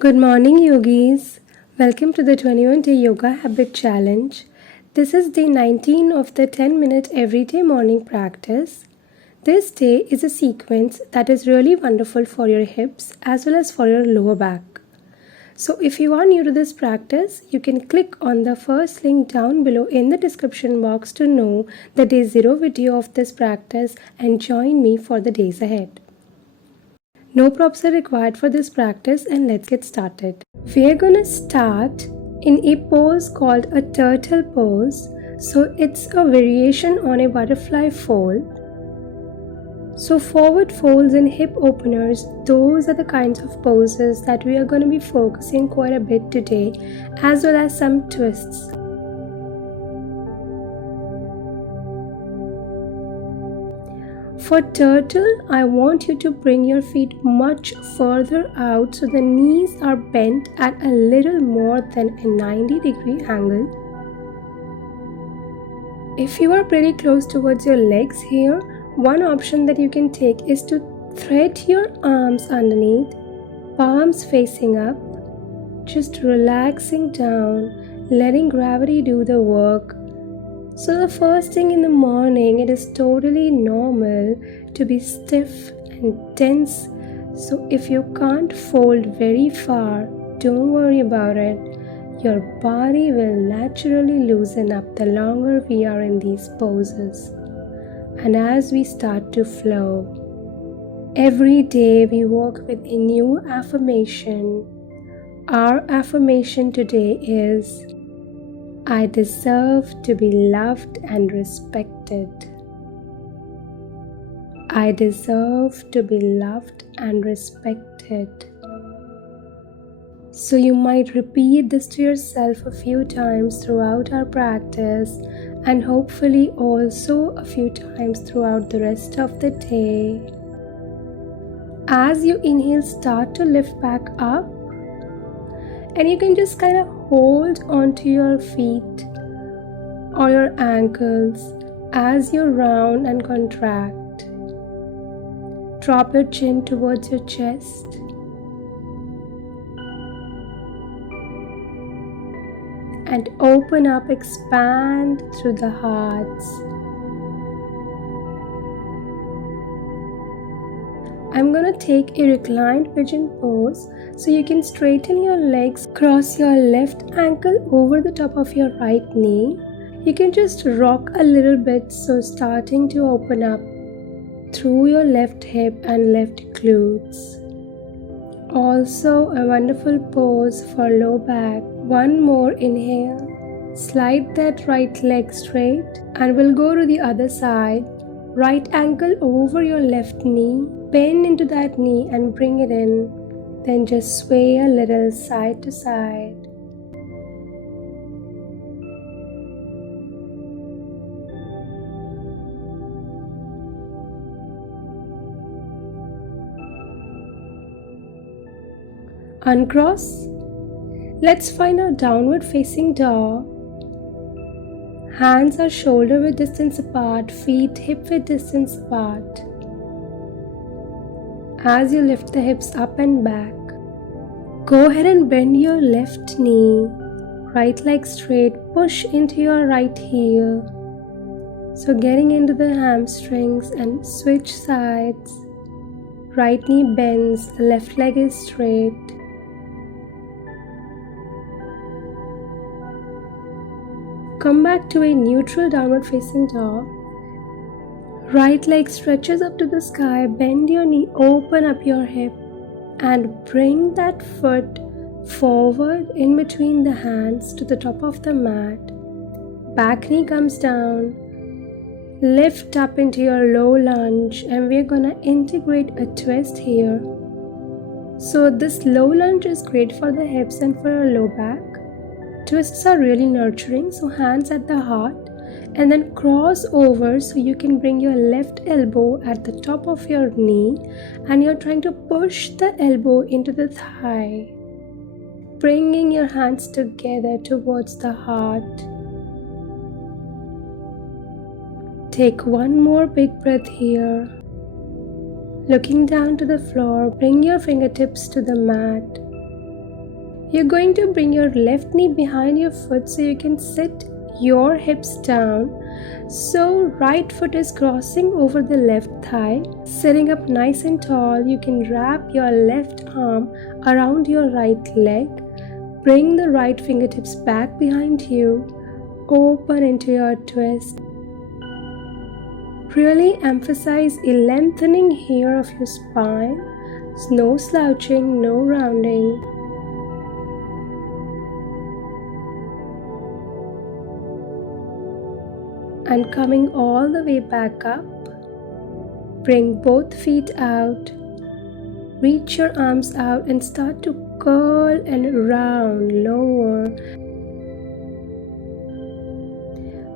Good morning, yogis. Welcome to the 21-day yoga habit challenge. This is day 19 of the 10-minute everyday morning practice. This day is a sequence that is really wonderful for your hips as well as for your lower back. So if you are new to this practice, you can click on the first link down below in the description box to know the day 0 video of this practice and join me for the days ahead. No props are required for this practice, and let's get started. We are gonna start in a pose called a turtle pose. So it's a variation on a butterfly fold. So forward folds and hip openers, those are the kinds of poses that we are going to be focusing quite a bit today, as well as some twists. For turtle, I want you to bring your feet much further out so the knees are bent at a little more than a 90-degree angle. If you are pretty close towards your legs here, one option that you can take is to thread your arms underneath, palms facing up, just relaxing down, letting gravity do the work. So the first thing in the morning, it is totally normal to be stiff and tense. So if you can't fold very far, don't worry about it. Your body will naturally loosen up the longer we are in these poses. And as we start to flow, every day we work with a new affirmation. Our affirmation today is, I deserve to be loved and respected. I deserve to be loved and respected. So you might repeat this to yourself a few times throughout our practice, and hopefully also a few times throughout the rest of the day. As you inhale, start to lift back up, and you can just kind of hold onto your feet or your ankles as you round and contract. Drop your chin towards your chest. And open up, expand through the hearts. I'm going to take a reclined pigeon pose, so you can straighten your legs, cross your left ankle over the top of your right knee. You can just rock a little bit, so starting to open up through your left hip and left glutes. Also a wonderful pose for low back. One more inhale. Slide that right leg straight, and we'll go to the other side. Right ankle over your left knee. Bend into that knee and bring it in. Then just sway a little side to side. Uncross. Let's find our downward facing dog. Hands are shoulder width distance apart, feet hip width distance apart. As you lift the hips up and back, go ahead and bend your left knee, right leg straight, push into your right heel. So getting into the hamstrings and switch sides. Right knee bends, the left leg is straight. Come back to a neutral downward facing dog. Right leg stretches up to the sky, bend your knee, open up your hip, and bring that foot forward in between the hands to the top of the mat. Back knee comes down. Lift up into your low lunge, and we're gonna integrate a twist here. So this low lunge is great for the hips and for your low back. Twists are really nurturing, so hands at the heart, and then cross over so you can bring your left elbow at the top of your knee, and you're trying to push the elbow into the thigh, bringing your hands together towards the heart. Take one more big breath here. Looking down to the floor, bring your fingertips to the mat. You're going to bring your left knee behind your foot so you can sit your hips down. So right foot is crossing over the left thigh. Sitting up nice and tall, you can wrap your left arm around your right leg. Bring the right fingertips back behind you. Open into your twist. Really emphasize a lengthening here of your spine. No slouching, no rounding. And coming all the way back up, bring both feet out. Reach your arms out and start to curl and round lower.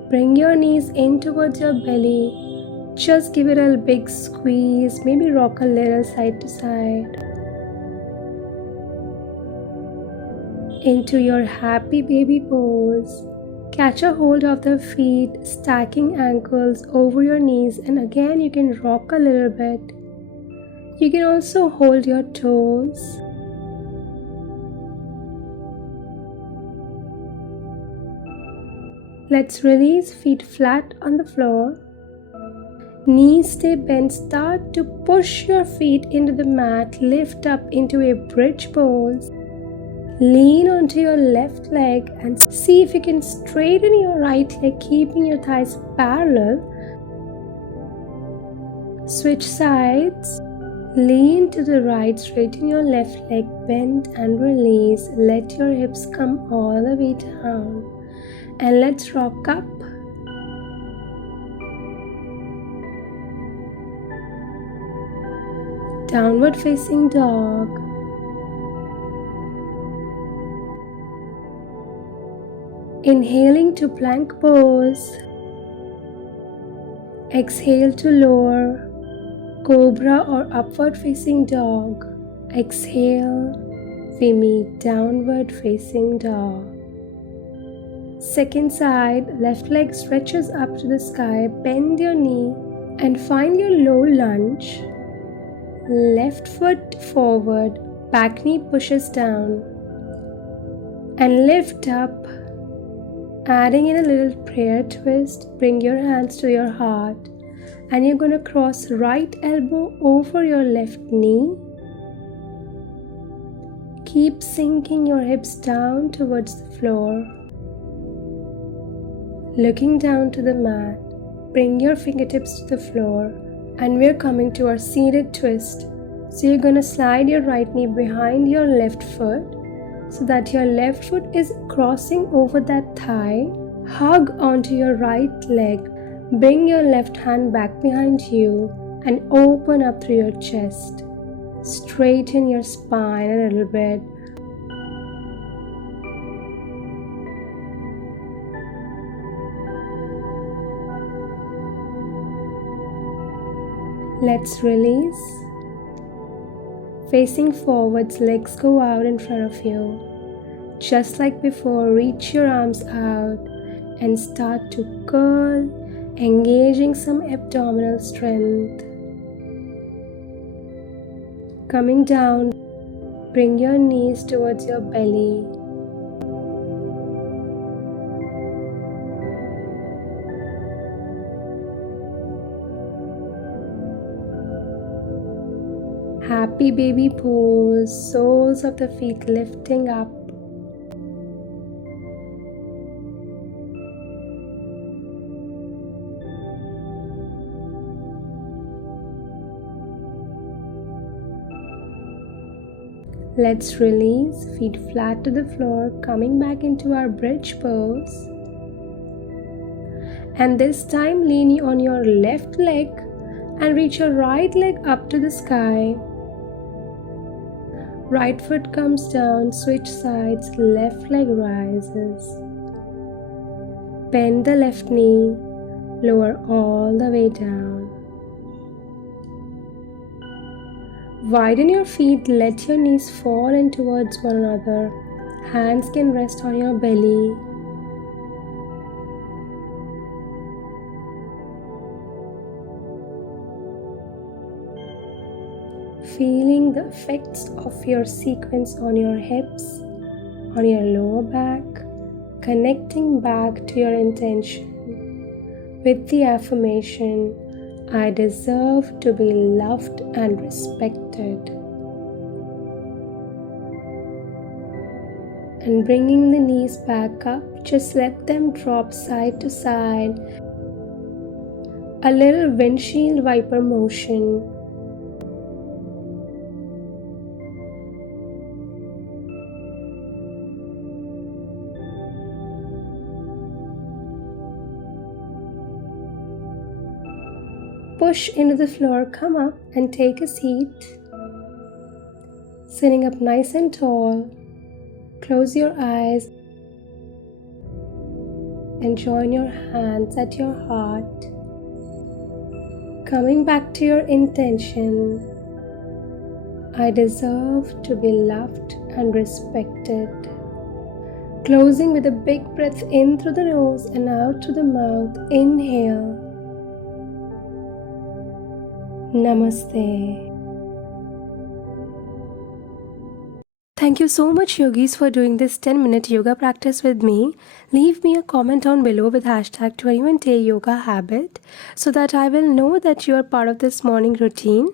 Bring your knees in towards your belly. Just give it a big squeeze, maybe rock a little side to side. Into your happy baby pose. Catch a hold of the feet, stacking ankles over your knees, and again you can rock a little bit. You can also hold your toes. Let's release feet flat on the floor. Knees stay bent. Start to push your feet into the mat. Lift up into a bridge pose. Lean onto your left leg and see if you can straighten your right leg, keeping your thighs parallel. Switch sides. Lean to the right, straighten your left leg, bend and release. Let your hips come all the way down. And let's rock up. Downward facing dog. Inhaling to plank pose. Exhale to lower. Cobra or upward facing dog. Exhale. We meet downward facing dog. Second side, left leg stretches up to the sky. Bend your knee and find your low lunge. Left foot forward, back knee pushes down. And lift up. Adding in a little prayer twist, bring your hands to your heart and you're going to cross right elbow over your left knee. Keep sinking your hips down towards the floor. Looking down to the mat, bring your fingertips to the floor and we're coming to our seated twist. So you're going to slide your right knee behind your left foot, so that your left foot is crossing over that thigh. Hug onto your right leg. Bring your left hand back behind you and open up through your chest. Straighten your spine a little bit. Let's release. Facing forwards, legs go out in front of you. Just like before, reach your arms out and start to curl, engaging some abdominal strength. Coming down, bring your knees towards your belly. Happy baby pose, soles of the feet lifting up. Let's release, feet flat to the floor, coming back into our bridge pose. And this time lean on your left leg and reach your right leg up to the sky. Right foot comes down, switch sides, left leg rises. Bend the left knee, lower all the way down. Widen your feet, let your knees fall in towards one another. Hands can rest on your belly. Feeling the effects of your sequence on your hips, on your lower back, connecting back to your intention with the affirmation, I deserve to be loved and respected. And bringing the knees back up, just let them drop side to side. A little windshield wiper motion. Push into the floor, come up and take a seat. Sitting up nice and tall, close your eyes and join your hands at your heart. Coming back to your intention, I deserve to be loved and respected. Closing with a big breath in through the nose and out through the mouth. Inhale. Namaste. Thank you so much, yogis, for doing this 10-minute yoga practice with me. Leave me a comment down below with hashtag 21day yoga habit so that I will know that you are part of this morning routine,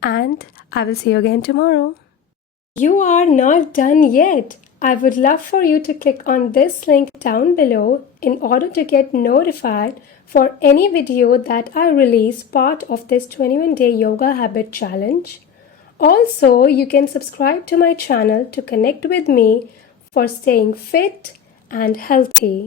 and I will see you again tomorrow. You are not done yet. I would love for you to click on this link down below in order to get notified for any video that I release part of this 21-day yoga habit challenge. Also, you can subscribe to my channel to connect with me for staying fit and healthy.